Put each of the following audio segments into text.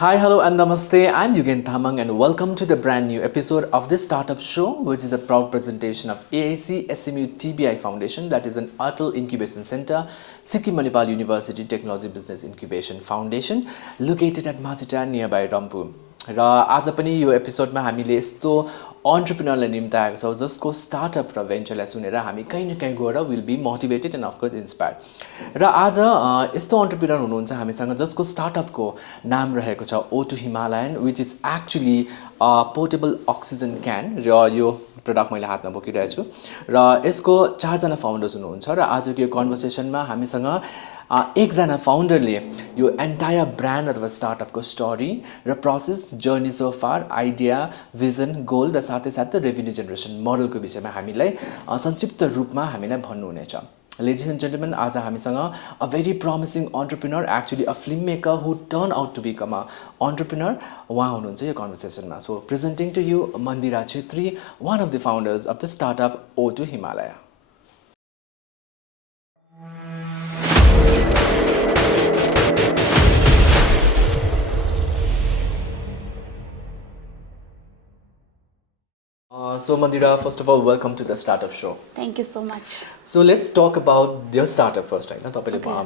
Hi, hello, and namaste. I'm Yonika Infotainment and welcome to the brand new episode of this startup show, which is a proud presentation of AIC SMU TBI Foundation, that is an Atal Incubation Center, Sikkim University Technology Business Incubation Foundation, located at Majita nearby Rampu. र आज पनि यो एपिसोडमा हामीले यस्तो एन्टरप्रेन्योरलाई निम्ति आएको छौँ जसको startup र भेन्चरलाई सुनेर हामी कहीँ न कहीँ गएर will be motivated and of course inspired र आज यस्तो एन्टरप्रेन्योर हुनुहुन्छ हामीसँग जसको स्टार्टअपको नाम रहेको छ O2 Himalayan which is actually portable oxygen can र यो प्रडक्ट मैले हातमा बोकिरहेको छु र यसको 4 जना फाउन्डर्स हुनुहुन्छ र आजको यो कन्भर्सेसनमा हामीसँग एकजना फाउन्डरले यो एन्टायर ब्रान्ड अथवा स्टार्टअपको स्टोरी र प्रोसेस जर्नी सो फार आइडिया भिजन गोल र साथै साथै रेभेन्यू जेनेरेसन मोडलको विषयमा हामीलाई संक्षिप्त रूपमा हामीलाई भन्नुहुनेछ Ladies and gentlemen, आज हामीसँग a very promising entrepreneur, actually a filmmaker who turned out to become an entrepreneur. उहाँ हुनुहुन्छ यो कन्भर्सेसनमा. So presenting to you Mandira Chettri, one of the founders of the startup O2 Himalaya. So Mandira, first of all, welcome to the startup show. Thank you so much. So let's talk about your startup first, right?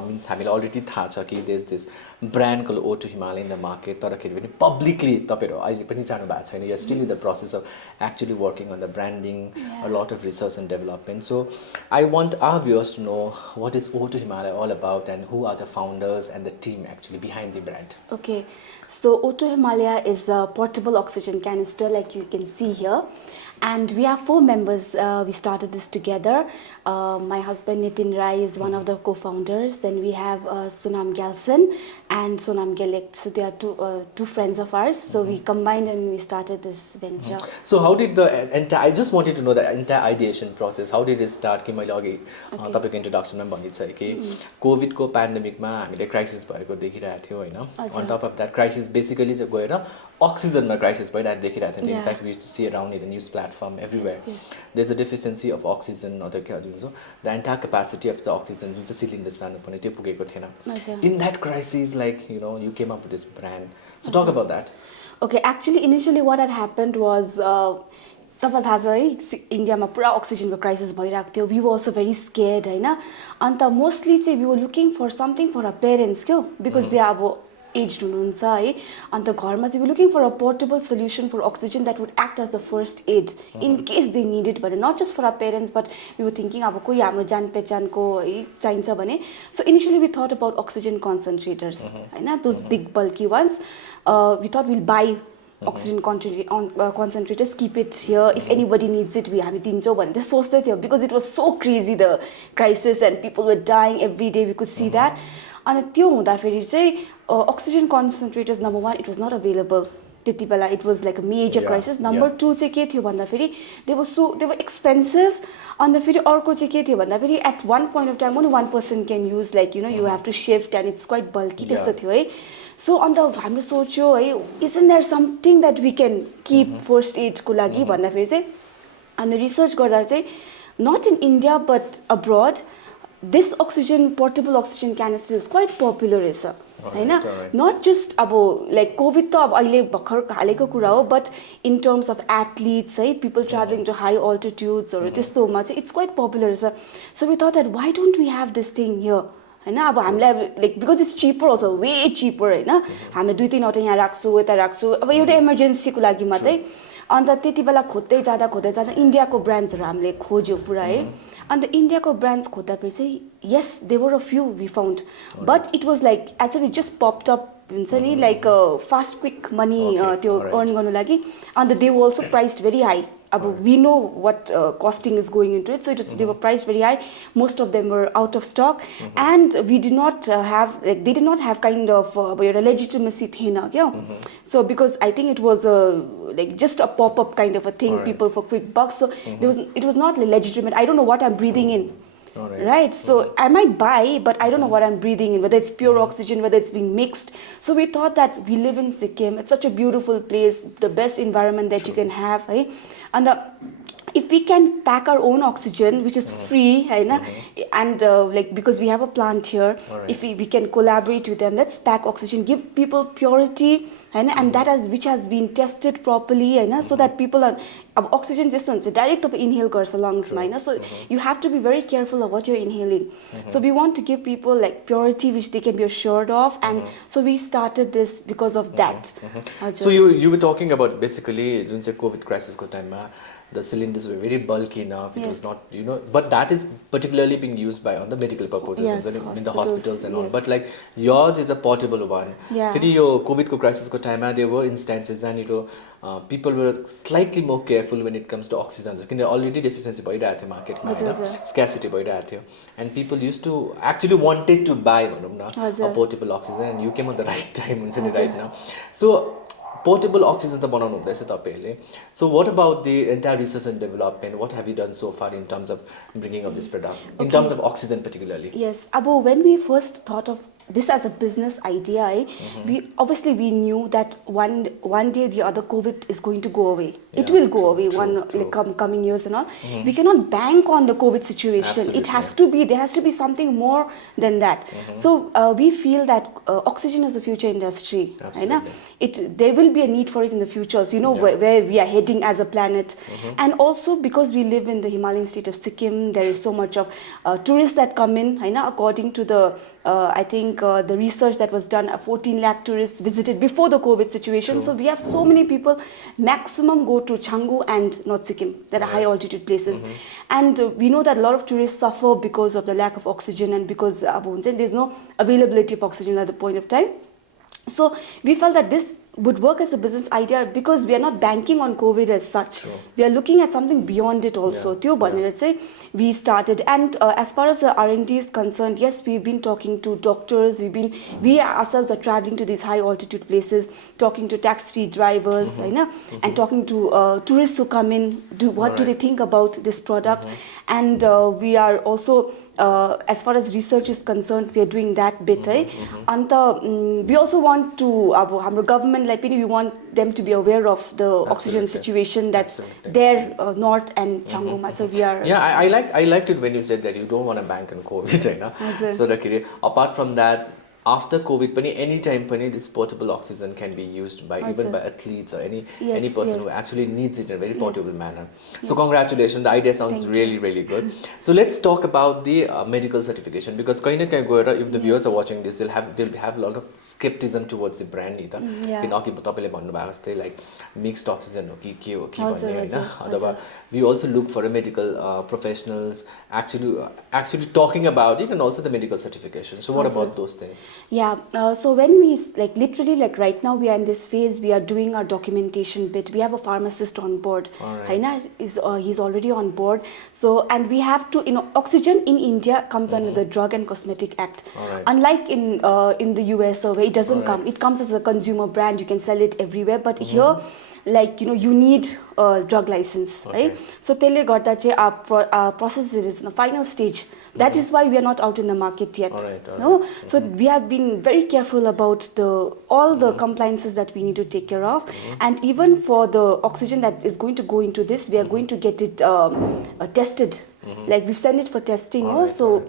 Means हामीले already थाहा छ कि there's this brand called O2 Himalaya in the market. तराखेरि पनि publicly तपाईहरु अहिले पनि जानु भएको छैन. You're still in the process of actually working on the branding, a lot of research and development. So I want our viewers to know what is O2 Himalaya all about and who are the founders and the team actually behind the brand. Okay, so O2 Himalaya is a portable oxygen canister like you can see here. And we have 4 members. We started this together. My husband Nitin is one of the co-founders. Then we have Sonam Gyaltsen and Sonam Gelek. So they are two friends of ours. So we combined and we started this venture. So how did the entire? I just wanted to know the entire ideation process. How did it start? कि मैले अघि तपाईको introduction मा भनिसके कि covid को pandemic मा हामीले crisis भएको देखिरहेको थियो हैन. On top of that crisis basically चाहिँ गएर oxygen मा crisis भइरहेको देखिरहेको थियो. In fact we used to see around in the news platform everywhere. Yes. There's a deficiency of oxygen or the entire capacity of the oxygen जुन चाहिँ cylinders जानु पर्ने त्यो पुगेको थिएन. In that crisis, like you came up with this brand. So talk about that. Okay, actually initially what had happened was तपाईलाई थाहा छ है इन्डियामा पुरा अक्सिजनको क्राइसिस भइरहेको थियो. We were also very scared हैन. अन्त मोस्टली चाहिँ we were looking for something for our parents क्यो बिकज दे अब एज्ड हुनुहुन्छ है. अन्त घरमा चाहिँ we looking for a portable solution for oxygen that would act as the first aid in case they needed भने not just for our parents but we were thinking अब कोही हाम्रो जान पहिचानको है चाहिन्छ भने. So initially we thought about oxygen concentrators हैन those big bulky ones. We thought will buy oxygen concentrators, keep it here. If anybody needs it, we have it in the because it was so crazy, the crisis, and people were dying every day. We could see that. And oxygen concentrators, number 1, it was not available. It was like a major crisis. Number 2, they were expensive. And the at one point of time, only one person can use, like, you have to shift and it's quite bulky. So on the hamro sochyo hai isn't there something that we can keep first aid ko lagi bhanda feri chai and research garda chai not in India but abroad this portable oxygen canister is quite popular resa हैन. Not just about like COVID to अब अहिले भर्खर हालेको कुरा हो but in terms of athletes है people traveling to high altitudes or त्यस्तोमा चाहिँ it's quite popular resa. So we thought that why don't we have this thing here हैन. अब हामीलाई like because it's cheaper also, way cheaper हैन. हामी 2-3 वटा यहाँ राख्छु यता राख्छु अब एउटा इमर्जेन्सीको लागि मात्रै. अन्त त्यति बेला खोज्दै जाँदा इन्डियाको ब्रान्ड्सहरु हामीले खोज्यो पुरा है. अन्त इन्डियाको ब्रान्ड्स खोज्दाखेरि चाहिँ yes there were a few we found but it was like as if it just popped up हुन्छ नि like fast quick money त्यो earn गर्नु लागि. अन्त they were also priced very high. We know what costing is going into it, so they were priced very high. Most of them were out of stock, and we did not have they did not have kind of legitimacy thina kya. So because I think it was like just a pop-up kind of a thing, people for quick bucks. So it was not legitimate. I don't know what I'm breathing in. Right, so I might buy, but I don't know what I'm breathing in, whether it's pure oxygen, whether it's being mixed. So we thought that we live in Sikkim. It's such a beautiful place, the best environment that you can have. And if we can pack our own oxygen, which is free, Hahn, and like because we have a plant here, if we can collaborate with them, let's pack oxygen, give people purity, and that which has been tested properly, so that people are अब oxygen just हुन्छ direct तपाईं inhale गर्छ lungs मा, so you have to be very careful of what you're inhaling. So we want to give people like purity which they can be assured of, and so we started this because of that. So you were talking about basically जुन चाहिँ COVID crisis को time मा the cylinders were very bulky enough. It was not, but that is particularly being used by on the medical purposes, in the hospitals and all. But like yours is a portable one. फेरि यो COVID को crisis को time मा there were instances जहाँनिर people were slightly more careful when it comes to oxygen. किन already deficiency भइरहेको थियो मार्केटमा, scarcity भइरहेको थियो, and people used to actually wanted to buy भनौँ न a portable oxygen, and you came on the right time हुन्छ नि right now. So portable oxygen त बनाउनु हुँदैछ तपाईहरुले. So what about the entire research and development? What have you done so far in terms of bringing up this product, in terms of oxygen particularly? Yes, Abo, when we first thought of this as a business idea, we knew that one day the other COVID is going to go away. It will go away coming years and all. We cannot bank on the COVID situation. Absolutely. It has to be, there has to be something more than that. So we feel that oxygen is the future industry. There will be a need for it in the future. So where we are heading as a planet, and also because we live in the Himalayan state of Sikkim, there is so much of tourists that come in. According to the I think the research that was done, 14 lakh tourists visited before the COVID situation. So we have so many people, maximum go to Canggu and North Sikkim, that are high altitude places. And we know that a lot of tourists suffer because of the lack of oxygen, and because there's no availability of oxygen at the point of time. So we felt that this would work as a business idea because we are not banking on COVID as such. We are looking at something beyond it also. We started, and as far as the R&D is concerned, yes, we've been talking to doctors. We ourselves are traveling to these high altitude places, talking to taxi drivers, and talking to tourists who come in. What do they think about this product? And we are also, as far as research is concerned, we are doing that bit. And we also want to, our government, we want them to be aware of the oxygen situation that's there north and Canggu. So we are. Yeah, I liked it when you said that you don't want to bank on COVID. So apart from that, after COVID, any time this portable oxygen can be used by even by athletes or any person who actually needs it in a very portable manner. So congratulations, the idea sounds really good. So let's talk about the medical certification, because if the viewers are watching this, they'll have a lot of skepticism towards the brand either. Like mixed oxygen, we also look for a medical professionals actually talking about it, and also the medical certification. So what about those things? Yeah, so when we literally right now we are in this phase, we are doing our documentation bit. We have a pharmacist on board. He's already on board. So, and we have to, oxygen in India comes under the Drug and Cosmetic Act. Unlike in the US, where it doesn't come, it comes as a consumer brand. You can sell it everywhere, but here, you need a drug license, right? So tele garda che our process is in the final stage. That is why we are not out in the market yet. So we have been very careful about all the compliances that we need to take care of, and even for the oxygen that is going to go into this, we are going to get it tested. Like we've sent it for testing,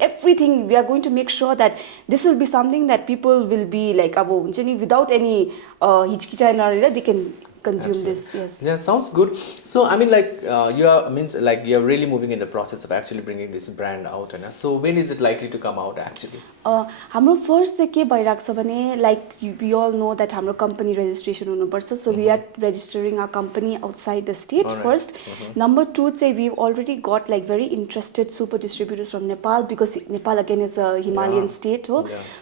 everything, we are going to make sure that this will be something that people will be without any hichkicha, they can consume this. Yes. Yeah, sounds good. So I mean, you are really moving in the process of actually bringing this brand out, and so when is it likely to come out actually? Hamro first ke bhairako cha bhane, we all know that hamro company registration hunu parcha, so we are registering our company outside the state first. Number 2, we've already got very interested super distributors from Nepal, because Nepal again is a Himalayan state.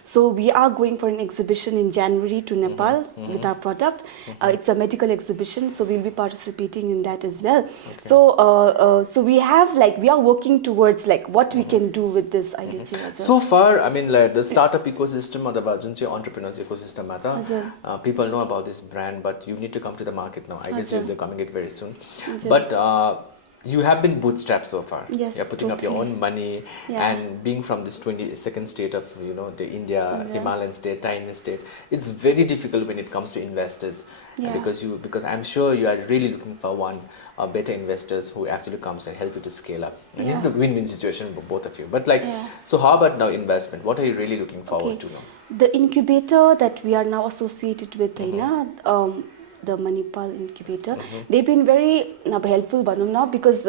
So we are going for an exhibition in January to Nepal with our product. It's a medical exhibition, so we'll be participating in that as well. So we have we are working towards what we can do with this idea. So far, I mean, the startup ecosystem or the entrepreneurs ecosystem, people know about this brand, but you need to come to the market now. I guess you'll be coming it very soon. But you have been bootstrapped so far. Yes, You're putting up your own money, Yeah. and being from this 22nd state of the India, Himalayan state, tiny state, it's very difficult when it comes to investors. Yeah. Because I'm sure you are really looking for one better investors who actually comes and help you to scale up. And this is a win-win situation for both of you. But so how about now investment? What are you really looking forward to now? The incubator that we are now associated with, the Manipal Incubator, they've been very helpful now, because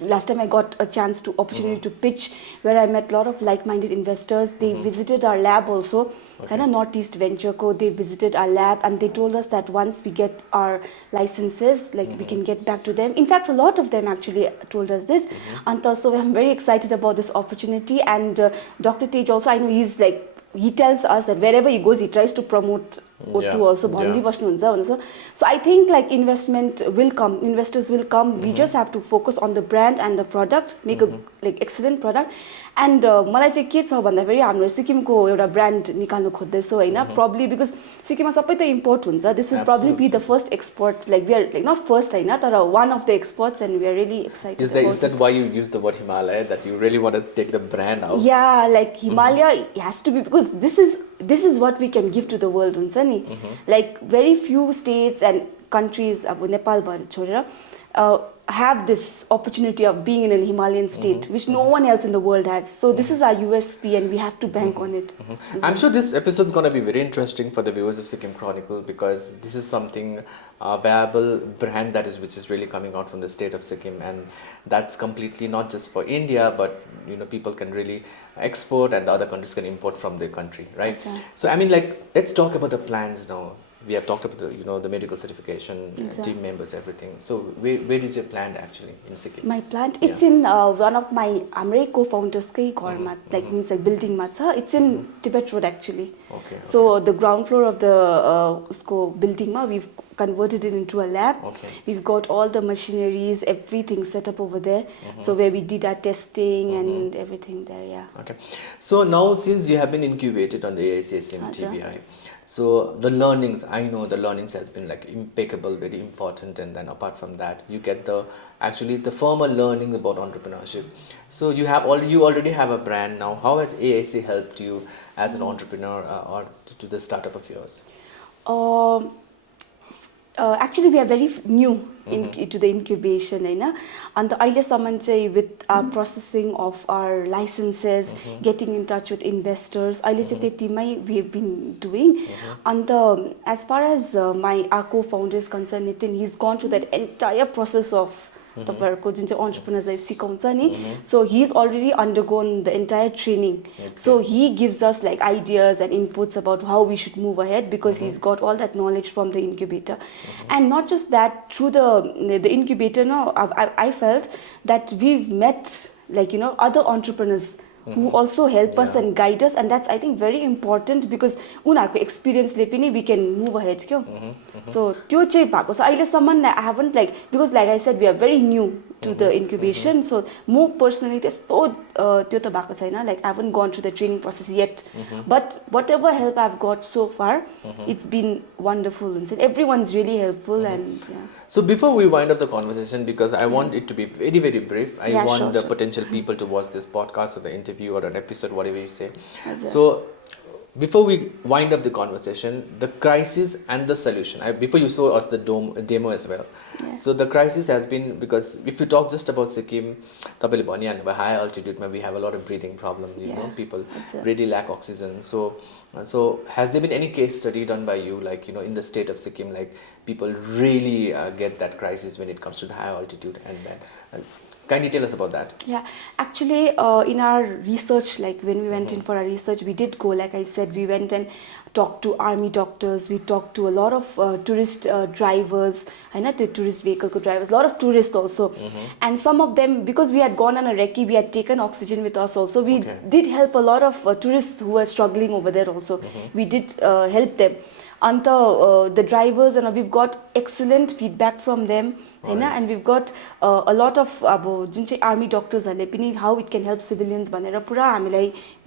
last time I got a chance to opportunity to pitch, where I met a lot of like-minded investors. They visited our lab also. Northeast Venture Co, they visited our lab, and they told us that once we get our licenses, we can get back to them. In fact, a lot of them actually told us this. And so I'm very excited about this opportunity. And Dr. Tej also, I know he tells us that wherever he goes, he tries to promote O2 also. So I think investors will come. We just have to focus on the brand and the product, make a excellent product. And मलाई चाहिँ के छ भन्दाखेरि हाम्रो सिक्किमको एउटा brand निकाल्नु खोज्दैछौँ हैन, probably because सिक्किममा सबै त इम्पोर्ट हुन्छ. This will probably be the first export, we are not first हैन, तर one of the exports, and we are really excited. Is that why you use the word Himalaya, that you really want to take the brand out? Yeah, Himalaya has to be, because this is what we can give to the world, हुन्छ नि. Very few states and countries, अब नेपाल छोडेर, have this opportunity of being in a Himalayan state, which no one else in the world has. So this is our USP, and we have to bank on it. I'm sure this episode is going to be very interesting for the viewers of Sikkim Chronicle, because this is something, a viable brand which is really coming out from the state of Sikkim, and that's completely not just for India, but people can really export, and the other countries can import from their country, right? Exactly. So let's talk about the plans now. We have talked about the medical certification, team members, everything. So where is your plant actually in Sikkim? My plant, it's in one of my co-founders' घरमा, means building matcha. It's in Tibet Road actually. Okay. So the ground floor of the building we've converted it into a lab. Okay. We've got all the machineries, everything set up over there. So where we did our testing and everything there, yeah. Okay. So now, since you have been incubated on the AICSM TBI, so the learnings, I know the learnings has been impeccable, very important, and then apart from that, you get the formal learning about entrepreneurship. So you already have a brand now. How has AIC helped you as an entrepreneur or to the startup of yours? Actually, we are very new to the incubation, and with our processing of our licenses, getting in touch with investors, we have been doing. And as far as our co-founder is concerned, Nitin, he's gone through that entire process of entrepreneurs so he's already undergone the entire training. So he gives us ideas and inputs about how we should move ahead, because he's got all that knowledge from the incubator. And not just that, through the incubator I felt that we've met other entrepreneurs who also help us and guide us, and that's I think very important, because unarko experience le pani we can move ahead so त्यो चाहिँ भएको छ अहिलेसम्म. I haven't because I said we are very new to the incubation, so more personally त्यस्तो त्यो त भएको छैन, I haven't gone through the training process yet, but whatever help I've got so far, it's been wonderful, and everyone's really helpful. And so before we wind up the conversation, because I want it to be very, very brief, I want the potential people to watch this podcast or the interview or an episode, whatever you say. So before we wind up the conversation, the crisis and the solution. Before you saw us the demo as well. So the crisis has been, because if you talk just about Sikkim, high altitude, we have a lot of breathing problem. You know, people really lack oxygen. So has there been any case study done by you, in the state of Sikkim, people really get that crisis when it comes to the high altitude, and then can you tell us about that? Yeah, actually, in our research, when we went in for our research, we did go, I said, we went and talked to army doctors, we talked to a lot of tourist drivers, the tourist vehicle drivers, a lot of tourists also. And some of them, because we had gone on a recce, we had taken oxygen with us also. We did help a lot of tourists who were struggling over there also. We did help them. And the drivers, and we've got excellent feedback from them. And we've got a lot of army doctors how it can help civilians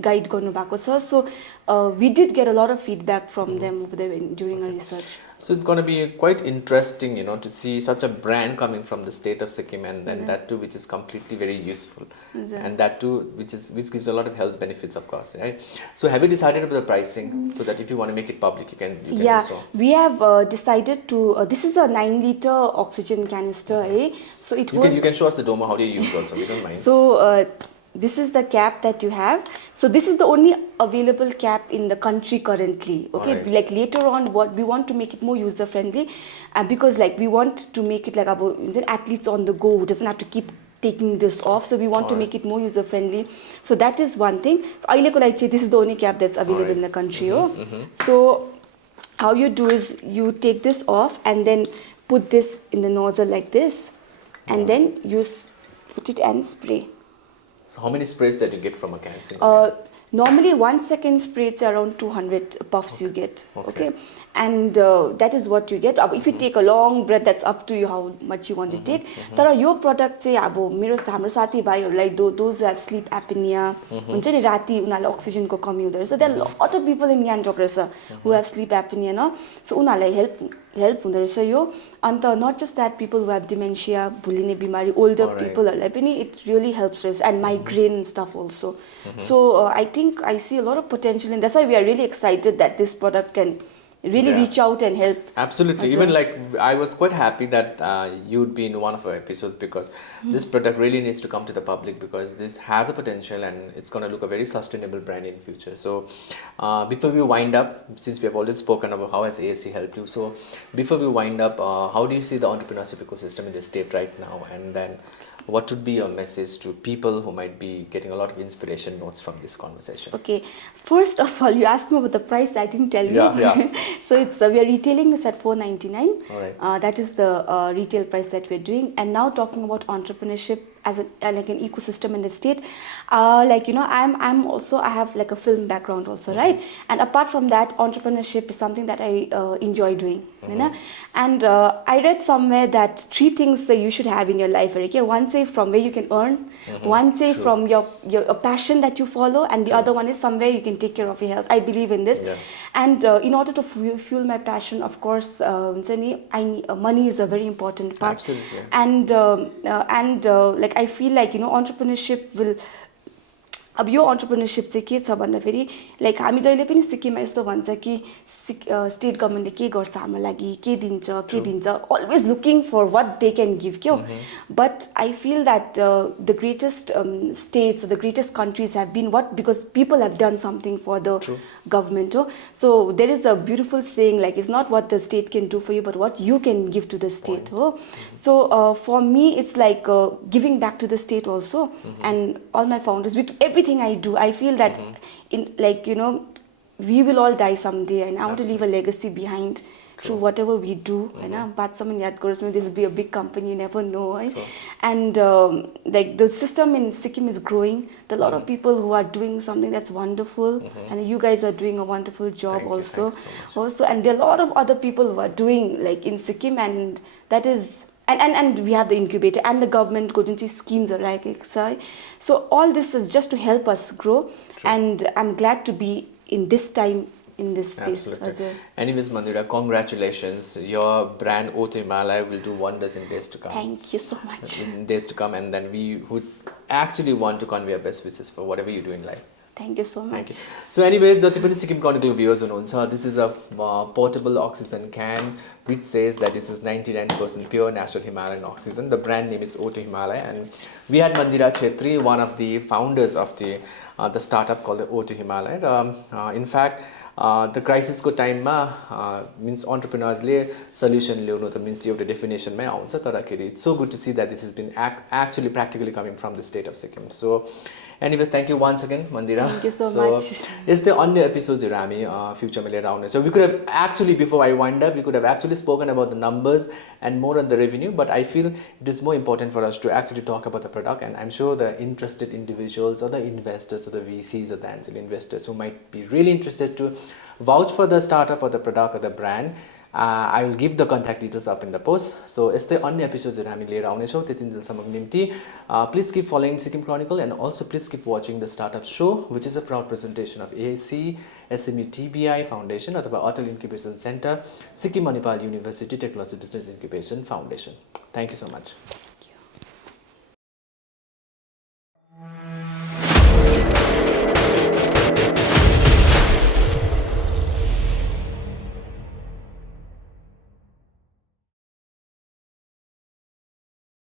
guide. So we did get a lot of feedback from them over there during our research. So it's going to be quite interesting, to see such a brand coming from the state of Sikkim, and then that too, which is completely very useful, and that too, which gives a lot of health benefits, of course, right? So have you decided about the pricing, so that if you want to make it public, you can do so? We have decided to. This is a 9-liter oxygen canister, So you can show us the demo. How do you use also? We don't mind. So. This is the cap that you have. So this is the only available cap in the country currently. Okay, right. Like later on, what we want to make it more user friendly, because like we want to make it like about athletes on the go who doesn't have to keep taking this off. So we want to make it more user friendly. So that is one thing. So this is the only cap that's available in the country. So how you do is you take this off and then put this in the nozzle like this, and then you put it and spray. So how many sprays that you get from a can? Normally 1 second spray, it's around 200 puffs you get. Okay. And that is what you get. If you take a long breath, that's up to you how much you want to take. But your product say हाम्रो साथीभाइहरुलाई those who have sleep apnea, हुन्छ नि राति उनीहरुलाई oxygen को कमी हुँदो रहेछ. There are a lot of people in Gangtok रहेछ who have sleep apnea, no? So उनीहरुलाई help हुँदो रहेछ यो. And not just that, people who have dementia, भुलिने बिमारी, older people, it really helps us, and migraine and stuff also. So I think I see a lot of potential, and that's why we are really excited that this product can really reach out and help. Absolutely. Even like I was quite happy that you'd be in one of our episodes, because this product really needs to come to the public, because this has a potential and it's going to look a very sustainable brand in future. So before we wind up, since we have already spoken about how has ASC helped you, so before we wind up, how do you see the entrepreneurship ecosystem in the state right now, and then what would be your message to people who might be getting a lot of inspiration notes from this conversation? Okay, first of all, you asked me about the price. I didn't tell you. Yeah. So it's we are retailing this at $499. All right. That is the retail price that we're doing. And now talking about entrepreneurship as like an ecosystem in the state, I'm also, I have like a film background also, right? And apart from that, entrepreneurship is something that I enjoy doing. And I read somewhere that 3 things that you should have in your life. Okay? One say from where you can earn, one say from your passion that you follow, and the other one is somewhere you can take care of your health. I believe in this. And in order to fuel my passion, of course, money is a very important part. Absolutely. And like I feel like entrepreneurship will. अब यो entrepreneurship चाहिँ के छ भन्दा फेरि like हामी जहिले पनि सिक्किममा यस्तो भन्छ कि स्टेट गभर्नमेन्टले के गर्छ हाम्रो लागि के दिन्छ always looking for what they can give क्यो but I feel that the greatest states or the greatest countries have been because people have done something for the government. So there is a beautiful saying like it's not what the state can do for you but what you can give to the state. So for me it's like giving back to the state also. And all my founders, with everything I do, I feel that we will all die someday, and I want to leave a legacy behind through whatever we do. But someone yad goes, this will be a big company, you never know. And like the system in Sikkim is growing. There are a lot of people who are doing something that's wonderful, and you guys are doing a wonderful job also. And there are a lot of other people who are doing like in Sikkim, and that is. And we have the incubator and the government schemes are right. So all this is just to help us grow, and I'm glad to be in this time in this space. Absolutely. Anyways, Mandira, congratulations. Your brand O2 Himalaya will do wonders in days to come. Thank you so much. In days to come, and then we would actually want to convey our best wishes for whatever you do in life. Thank you so much. Thank you. So anyways, the Sikkim Chronicle viewers this is a portable oxygen can which says that this is 99% pure natural Himalayan oxygen. The brand name is O2 Himalaya, and we had Mandira Chettri, one of the founders of the startup called the O2 Himalaya. In fact, the crisis ko time means entrepreneurs solution means the definition it's so good to see that this has been actually practically coming from the state of Sikkim. So anyways, thank you once again, Mandira. Thank you so much. Is there any episodes future so we could have actually, before I wind up, we could have actually spoken about the numbers and more on the revenue, but I feel it is more important for us to actually talk about the product, and I'm sure the interested individuals or the investors or the VCs or the angel investors who might be really interested to vouch for the startup or the product or the brand, I will give the contact details up in the post. So यस्तै अन्य एपिसोड्सहरू हामी लिएर आउनेछौँ त्यतिन्जेलसम्मको निम्ति please keep following Sikkim Chronicle and also please keep watching the Startup Show, which is a proud presentation of AIC SMU TBI Foundation अथवा Atal Incubation Center, Sikkim Manipal University Technology Business Incubation Foundation. Thank you so much.